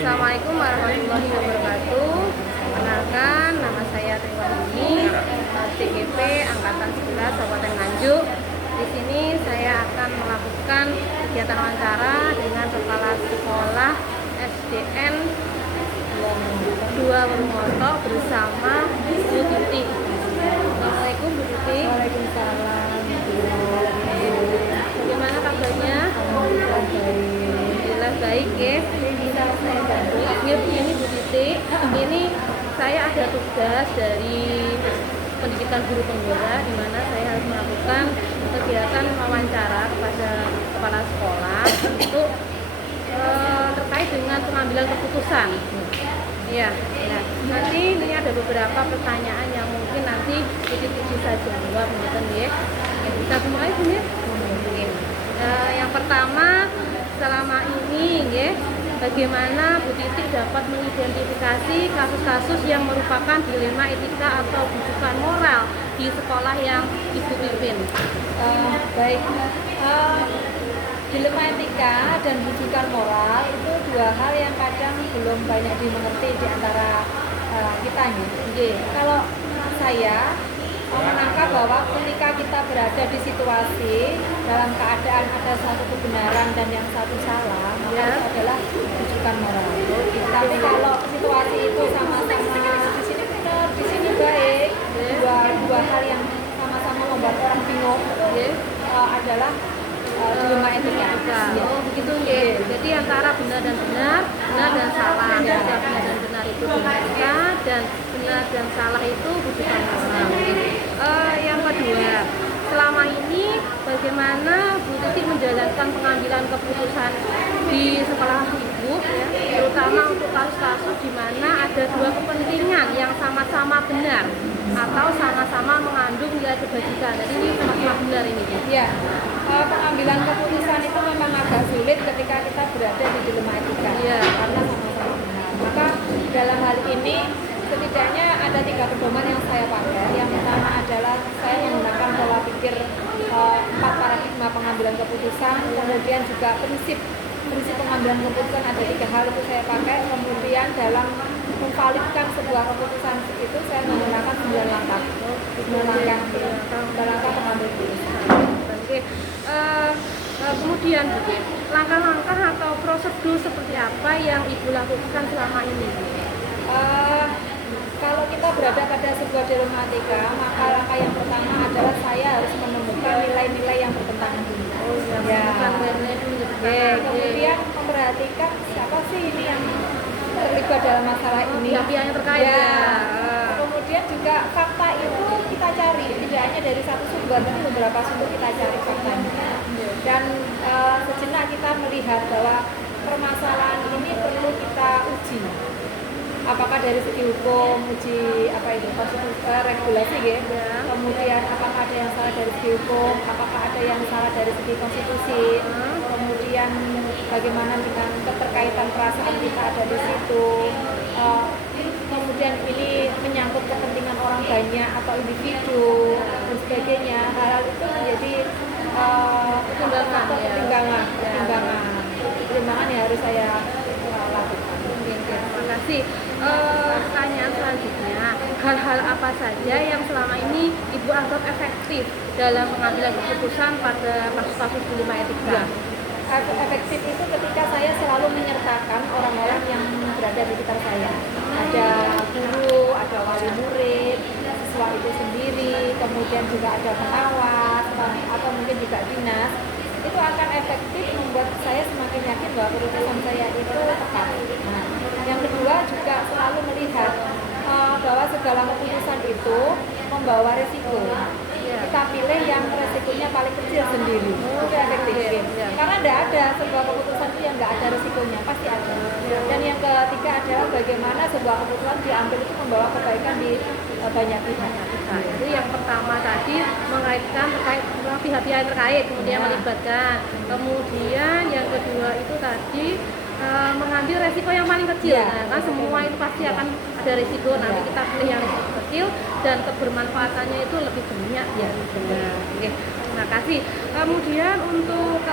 Assalamualaikum warahmatullahi wabarakatuh. Perkenalkan, nama saya Triwahini, TGP Angkatan 11 Kabupaten Nganjuk. Di sini saya akan melakukan kegiatan wawancara dengan Kepala Sekolah SDN 2 Wonomoto bersama Bu Titi. Assalamualaikum Bu Titi. Waalaikumsalam. Bagaimana kabarnya? Alhamdulillah baik. Alhamdulillah baik ya. Bisa saya bantu? Ya, begini Bu Titi, ini saya ada tugas dari pendidikan guru penggerak di mana saya harus melakukan kegiatan wawancara kepada kepala sekolah untuk terkait dengan pengambilan keputusan. Ya, nanti ini ada beberapa pertanyaan yang mungkin nanti Bu Titi bisa jawab, mungkin ya. Bisa mulai Bu ya. Oke. Yang pertama, selama ini ya, bagaimana Bu Titi dapat mengidentifikasi kasus-kasus yang merupakan dilema etika atau bujukan moral di sekolah yang Ibu pimpin? Baik, dilema etika dan bujukan moral itu dua hal yang kadang belum banyak dimengerti di antara kita nih. Kalau saya menangkap bahwa ketika kita berada di situasi dalam keadaan ada satu kebenaran dan yang satu salah, maka itu adalah bujukan moral. Tapi kalau situasi itu sama-sama di sini benar, di sini baik, dua hal yang sama-sama membuat orang bingung, adalah dilema etika. Oh begitu ya. Jadi antara benar dan benar, benar dan salah. Benar dan benar itu dilema etika, dan benar dan salah itu bujukan moral. Yang kedua, selama ini bagaimana Bu Titi menjalankan pengambilan keputusan di sekolah Ibu, ya, terutama untuk kasus-kasus di mana ada dua kepentingan yang sama-sama benar atau sama-sama mengandung nilai kebajikan. Jadi ini sama-sama benar ini. Ya, pengambilan keputusan itu memang agak sulit ketika kita berada di dilema etika, karena sama-sama benar. Maka dalam hal ini setidaknya ada 3 pedoman yang saya pakai. Yang pertama adalah saya menggunakan pola pikir 4 paradigma pengambilan keputusan, kemudian juga prinsip pengambilan keputusan ada 3 hal itu saya pakai. Kemudian dalam memvalidkan sebuah keputusan itu saya menggunakan 9 langkah pengambilan keputusan. Oke. Kemudian langkah-langkah atau prosedur seperti apa yang Ibu lakukan selama ini? Kalau kita berada pada sebuah dilema etika, maka langkah yang pertama adalah saya harus menemukan nilai-nilai yang bertentangan dulu. Kemudian memperhatikan siapa sih ini yang terlibat dalam masalah ini. Pihak-pihak yang terkait. Kemudian juga fakta itu kita cari, tidak hanya dari satu sumber, tapi beberapa sumber kita cari faktanya. Dan sejenak kita melihat bahwa permasalahan ini perlu kita uji. Apakah dari segi hukum, uji regulasi ya. Kemudian apakah ada yang salah dari segi hukum, apakah ada yang salah dari segi konstitusi. Kemudian bagaimana dengan keterkaitan perasaan kita ada di situ. Kemudian ini menyangkut kepentingan orang banyak atau individu dan sebagainya. Hal-hal itu menjadi pertimbangan yang harus saya lakukan. Terima kasih. Pertanyaan selanjutnya, hal-hal apa saja yang selama ini Ibu anggap efektif dalam pengambilan keputusan pada kasus-kasus dilema etika? Efektif itu ketika saya selalu menyertakan orang-orang yang berada di sekitar saya. Ada guru, ada wali murid, siswa itu sendiri, kemudian juga ada pengawas atau mungkin juga dinas. Itu akan efektif membuat saya semakin yakin bahwa keputusan saya itu tepat. Yang kedua juga selalu melihat bahwa segala keputusan itu membawa resiko. Kita pilih yang resikonya paling kecil sendiri. Itu efektif. Karena tidak ada sebuah keputusan itu yang nggak ada resikonya, pasti ada. Dan yang ketiga adalah bagaimana sebuah keputusan diambil itu membawa kebaikan di banyak pihak. Jadi yang pertama tadi mengaitkan terkait pihak-pihak terkait, kemudian melibatkan. Kemudian yang kedua itu tadi mengambil resiko yang paling kecil. Kan semua itu pasti akan ada resiko. Nanti kita pilih yang resiko kecil dan kebermanfaatannya itu lebih banyak ya. Oke, terima kasih. Kemudian untuk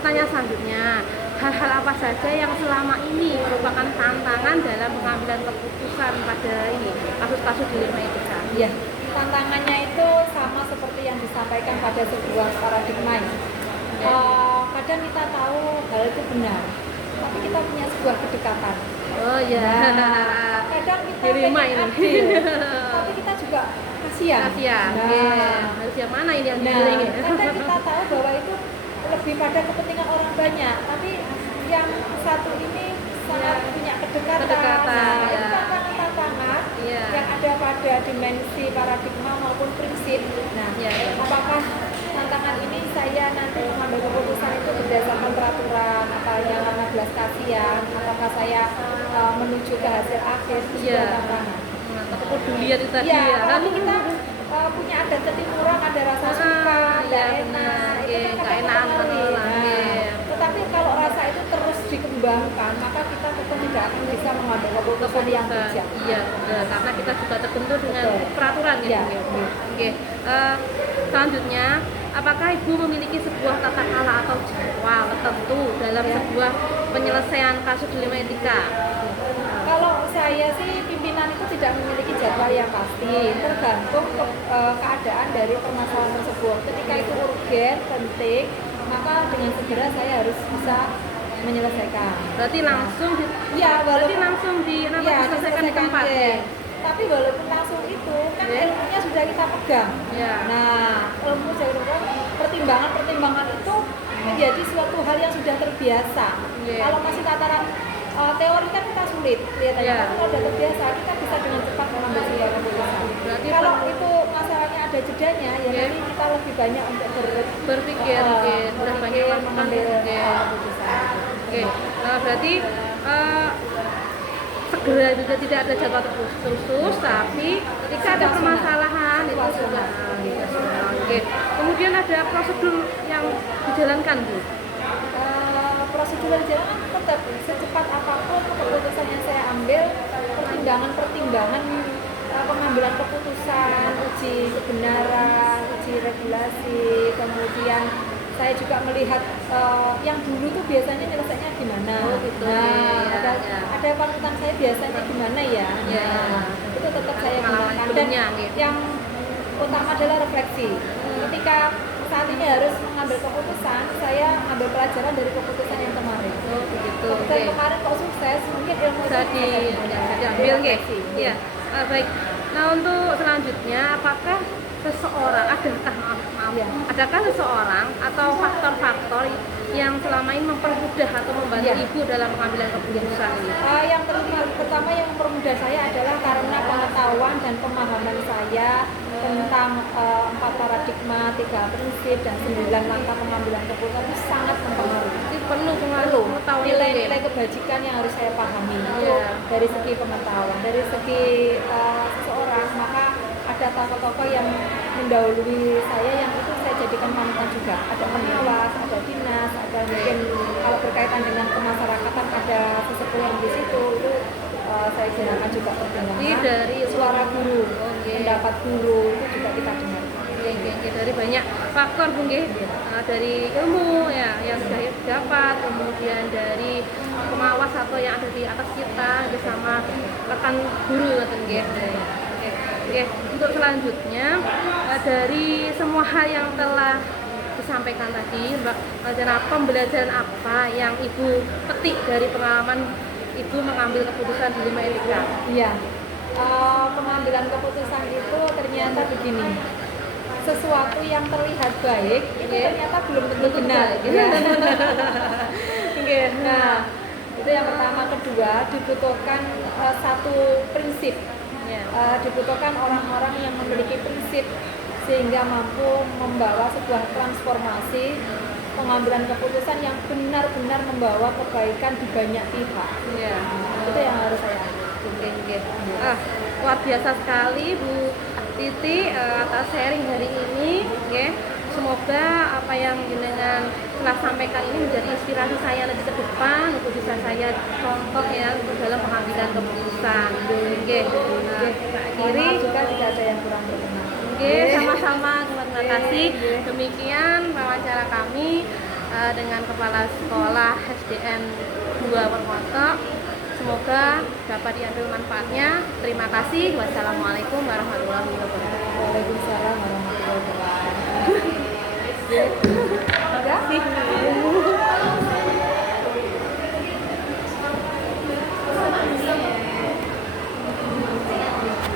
pertanyaan selanjutnya, hal-hal apa saja yang selama ini merupakan tantangan dalam pengambilan keputusan pada ini kasus-kasus dilema etika. Ya, tantangannya itu sama seperti yang disampaikan pada sebuah paradigma. Kadang kita tahu hal itu benar, tapi kita punya sebuah kedekatan. Oh ya. Nah, kadang kita Dilema pengen ini. adil, tapi kita juga kasihan. Kasihan. Harus yang mana ini yang Nah, dipilih? kadang kita tahu bahwa itu lebih pada kepentingan orang banyak, tapi yang satu ini sangat punya kedekatan. Kedekatan, Nah, ya. itu tantangan-tantangan Iya. yang ada pada dimensi paradigma maupun prinsip. Nah, Iya. apakah tantangan ini saya nanti mengambil keputusan itu berdasarkan peraturan apa yang karena belas kasihan, apakah saya menuju ke hasil akhir itu Iya. juga tantangan. Atau kepedulian itu tadi Iya, ya. apalagi kita punya adat ketimuran, ada rasa suka, iya, nggak benar. enak, Iya, itu kan nggak enak, mempengaruhi. menolak. Iya. Tetapi kalau rasa itu terus dikembangkan, maka kita tetap tidak akan bisa mengambil keputusan yang bijak. Iya, benar. Karena kita juga terbentur dengan Betul. peraturan ya. Iya, Bu, ya. iya. Oke. Selanjutnya, apakah Ibu memiliki sebuah tata cara atau jadwal tertentu dalam Ya. sebuah penyelesaian kasus dilema etika? Kalau saya sih pimpinan itu tidak memiliki jadwal yang pasti, tergantung keadaan dari permasalahan tersebut. Ketika itu urgen, penting, maka dengan segera saya harus bisa menyelesaikan. Berarti langsung Iya, berarti langsung diselesaikan di tempat. ya. Tapi walaupun langsung itu kan Ya. ilmunya sudah kita pegang. Ya. Nah, ilmu saya pegang, pertimbangan itu menjadi suatu hal yang sudah terbiasa. Ya. Kalau masih tataran teori kan kita sulit kelihatannya. Ya. Tapi kalau sudah terbiasa kita bisa dengan cepat mengambil sebuah keputusan. Berarti Kalau perlu- itu masalahnya ada jedanya, ya Ya. nanti kita lebih banyak untuk berpikir, sudah banyak melakukan mengambil keputusan. keputusan. Oke, berarti segera juga tidak ada jadwal khusus, tapi ketika ada permasalahan itu sudah situasional. Oke, kemudian ada prosedur yang dijalankan, Bu. Prosedur yang jalan tetap secepat apapun keputusan yang saya ambil, pertimbangan pengambilan keputusan, uji kebenaran, uji regulasi, kemudian saya juga melihat yang dulu tuh biasanya nyelesainya gimana. Oh, gitu. Nah, Ya, ya. ada panutan saya biasanya gimana ya. Ya. Nah, itu tetap saya Pengalaman gunakan. Dan sebelumnya, gitu. yang utama adalah refleksi. Ketika saat ini harus mengambil keputusan, saya ambil pelajaran dari keputusan yang kemarin. Oh, begitu. Keputusan Oke. kemarin kok sukses, mungkin ilmu itu Jadi bisa diambil, nggih. direfleksi. Iya. Baik. Nah, untuk selanjutnya, apakah seseorang Iya. adakah seseorang atau faktor-faktor yang selama ini mempermudah atau membantu Iya. Ibu dalam pengambilan keputusan ini? Yang pertama yang mempermudah saya adalah karena pengetahuan dan pemahaman saya tentang 4 paradigma, 3 prinsip, dan 9 langkah pengambilan keputusan itu sangat mempengaruhi. Ini perlu pengaruh pengetahuan itu, Nilai-nilai nggih. kebajikan yang harus saya pahami itu Iya. dari segi pengetahuan, dari segi seseorang, maka ada tokoh-tokoh yang mendahului saya yang itu saya jadikan panutan juga. Ada pengawas, ada dinas, ada mungkin kalau berkaitan dengan kemasyarakatan ada sesepuh yang di situ itu saya gunakan juga pertimbangan. Ini dari Suara guru, Oke. pendapat guru itu juga kita dengar. Oke, dari banyak faktor, Bu, nggih. Dari ilmu ya yang sudah dapat, kemudian dari pengawas atau yang ada di atas kita bersama rekan guru ngoten nggih. Oke, untuk selanjutnya dari semua hal yang telah disampaikan tadi, Mbak Jana, pembelajaran apa yang Ibu petik dari pengalaman Ibu mengambil keputusan di Dilema Etika? Iya, pengambilan keputusan itu ternyata begini. Sesuatu yang terlihat baik itu Oke. ternyata belum tentu benar. baik. Ya. Oke, Nah, itu yang pertama. Kedua, dibutuhkan satu prinsip. ya. Dibutuhkan orang-orang yang memiliki prinsip sehingga mampu membawa sebuah transformasi pengambilan keputusan yang benar-benar membawa kebaikan di banyak pihak. Ya. Itu yang harus saya ambil. Oke. Luar biasa sekali Bu Titi atas sharing hari ini. Oke. Semoga apa yang jenengan telah sampaikan ini menjadi inspirasi saya nanti ke depan untuk bisa saya contoh ya untuk dalam pengambilan keputusan. Oke. Akhiri. Juga tidak ada yang kurang berkenan. Oke, sama-sama. Terima kasih. Demikian wawancara kami dengan Kepala Sekolah SDN 2 Purwokerto. Semoga dapat diambil manfaatnya. Terima kasih. Wassalamualaikum warahmatullahi wabarakatuh. Waalaikumsalam warahmatullahi wabarakatuh.